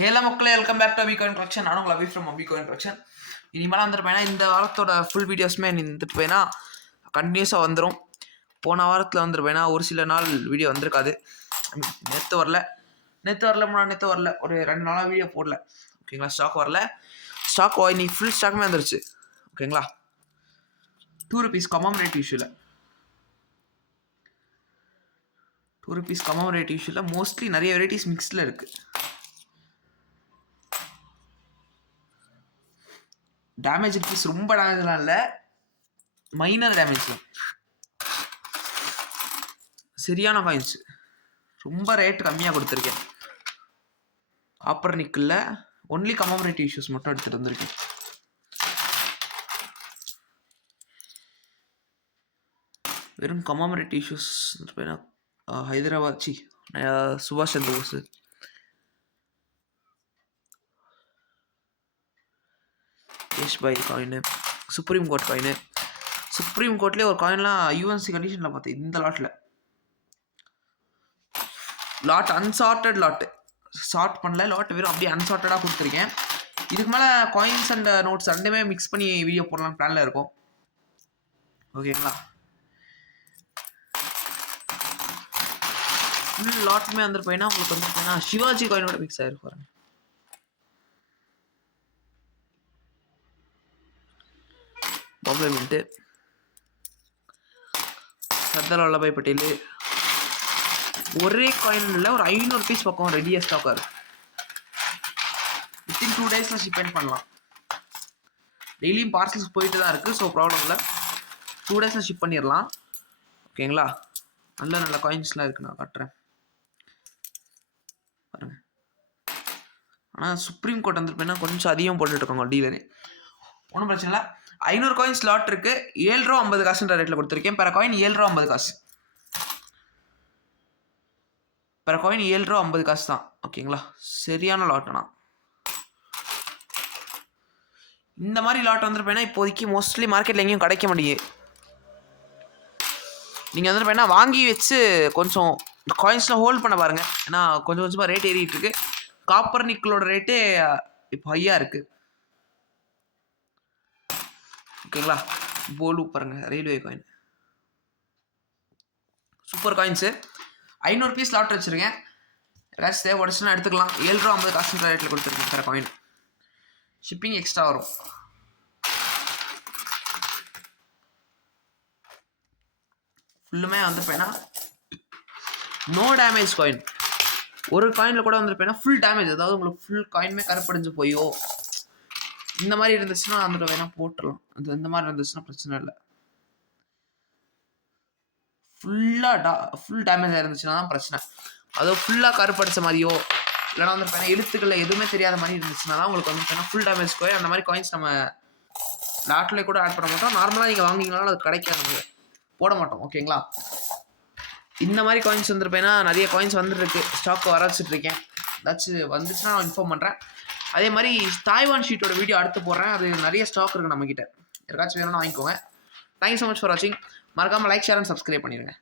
Halo மக்களே, welcome back to அபிகாயின் collection. நானும் உங்கள் அபி ஃப்ரம் அபிகாயின் கலெக்ஷன். இனிமேல் வந்துருப்பேன்னா இந்த வாரத்தோட ஃபுல் வீடியோஸுமே வந்துட்டு போயினா கண்டினியூஸாக வந்துடும். போன வாரத்தில் வந்துருப்பேன்னா ஒரு சில நாள் வீடியோ வந்திருக்காது. நேற்று வரல ஒரு 2 நாளாக வீடியோ போடல. ஓகேங்களா, ஸ்டாக் வரல. ஸ்டாக் இன்னைக்கு ஃபுல் ஸ்டாக்குமே வந்துருச்சு. ஓகேங்களா, ₹2 கமாமரேட் இஷ்யூவில் ₹2 கமாமரேட் இஷ்யூவில் மோஸ்ட்லி நிறைய வெரைட்டிஸ் மிக்ஸில் இருக்குது. டேமேஜ் பீஸ் ரொம்ப டேமேஜ்லாம் இல்லை, மைனர் டேமேஜ் தான். சரியான காயின்ஸ், ரொம்ப ரேட் கம்மியாக கொடுத்துருக்கேன். காப்பர் நிக்கல்ல ஒன்லி கமாமரேட்டிவ் இஷ்யூஸ் மட்டும் எடுத்துகிட்டு வந்திருக்கேன். வெறும் கமாமரேட்டிவ் இஷ்யூஸ் ஹைதராபாத் சுபாஷ் சந்திர போஸ், கேஷ்பாய் coin, Supreme Court coin. Supreme கோர்ட்லேயே ஒரு காயின்லாம் யூஎன்சி கண்டிஷனில் பார்த்தேன். இந்த லாட் அன்சார்ட்டட் லாட்டு, ஷார்ட் பண்ணல, லாட் வெறும் அப்படியே அன்சார்ட்டடாக கொடுத்துருக்கேன். இதுக்கு மேலே காயின்ஸ் அண்ட் நோட்ஸ் ரெண்டுமே மிக்ஸ் பண்ணி வீடியோ போடலாம் பிளானில் இருக்கும். ஓகேங்களா, ஃபுல் லாட்டுமே வந்துருப்பேன்னா உங்களுக்கு வந்துருப்பேன்னா சிவாஜி காயினோட மிக்ஸ் ஆகிருப்பாருங்க. பாம்பே மின்ட்டு, சர்தார் வல்லபாய் பட்டேல், ஒரே காயினில் ஒரு 500 பீஸ் பக்கம் ரெடியாக ஸ்டாக்காக இருக்குது. வித்தின் 2 டேஸில் ஷிப்மெண்ட் பண்ணலாம். டெய்லியும் பார்சல்ஸ் போயிட்டு தான் இருக்குது, ஸோ ப்ராப்ளம் இல்லை. 2 டேஸில் ஷிப் பண்ணிடலாம். ஓகேங்களா, நல்ல காயின்ஸ்லாம் இருக்குது, நான் காட்டுறேன் பாருங்க. ஆனால் சுப்ரீம் கோர்ட் வந்துருப்பேன்னா கொஞ்சம் அதிகம் போட்டுட்ருக்கோங்க டீலரு, ஒன்றும் பிரச்சனை இல்லை. 500 காயின் ஸ்லாட் இருக்குது. ₹7.50 ரேட்டில் கொடுத்துருக்கேன். பெற காயின் ₹7.50. பெற காயின் ₹7.50 தான். ஓகேங்களா, சரியான லாட்னா. இந்த மாதிரி லாட் வந்துருப்பேன்னா இப்போதைக்கு மோஸ்ட்லி மார்க்கெட்டில் எங்கேயும் கிடைக்க மாட்டேங்குது. நீங்கள் வந்துருப்பேன்னா வாங்கி வச்சு கொஞ்சம் காயின்ஸ்லாம் ஹோல்ட் பண்ண பாருங்கள். ஏன்னா கொஞ்சம் கொஞ்சமாக ரேட் ஏறிட்டு இருக்கு. காப்பர் நிக்கலோட ரேட்டு இப்போ ஹையாக இருக்குது. ஓகேங்களா, போலு பாருங்கள், railway coin, super coins. 500 piece lot வச்சுருக்கேன். ஏதாச்சும் தேவைப்படுச்சுன்னா எடுத்துக்கலாம். ₹7.50 ரேட்டில் கொடுத்துருக்கேன் சார் காயின். ஷிப்பிங் எக்ஸ்ட்ரா வரும். ஃபுல்லுமே வந்துருப்பேன்னா நோ டேமேஜ் காயின். ஒரு காயினில் கூட வந்துருப்பேன்னா ஃபுல் டேமேஜ், அதாவது உங்களுக்கு ஃபுல் காயினுமே கருப்படைஞ்சு போயோ இந்த மாதிரி இருந்துச்சுன்னா வந்துட்டு வேணால் போட்டுடலாம். அது இந்த மாதிரி இருந்துச்சுன்னா பிரச்சனை இல்லை. ஃபுல் டேமேஜ் இருந்துச்சுன்னா தான் பிரச்சனை. அதுவும் ஃபுல்லாக கருப்படிச்ச மாதிரியோ இல்லைனா வந்துருப்பேன்னா எழுத்துக்களில் எதுவுமே தெரியாத மாதிரி இருந்துச்சுன்னா தான் உங்களுக்கு வந்துருப்பேன்னா ஃபுல் டேமேஜ் காயின். அந்த மாதிரி காயின்ஸ் நம்ம லாட்லேயே கூட ஆட் பண்ண மாட்டோம். நார்மலாக நீங்கள் வாங்கிங்கனாலும் அது கிடைக்காது, போட மாட்டோம். ஓகேங்களா, இந்த மாதிரி காயின்ஸ் வந்துருப்பேன்னா நிறைய காயின்ஸ் வந்துருக்கு, ஸ்டாக் வர வச்சுட்ருக்கேன். ஏதாச்சும் வந்துச்சுன்னா நான் இன்ஃபார்ம் பண்ணுறேன். அதே மாதிரி தாய்வான் ஷீட்டோட வீடியோ அடுத்து போடுறேன். அது நிறைய ஸ்டாக் இருக்குது நம்மக்கிட்ட, யாருக்காச்சும் வேணும்னா வாங்கிக்கோங்க. தேங்க்யூ ஸோ மச் ஃபார் வாட்சிங். மறக்காமல் லைக், ஷேர் அண்ட் சப்ஸ்கிரைப் பண்ணிடுங்க.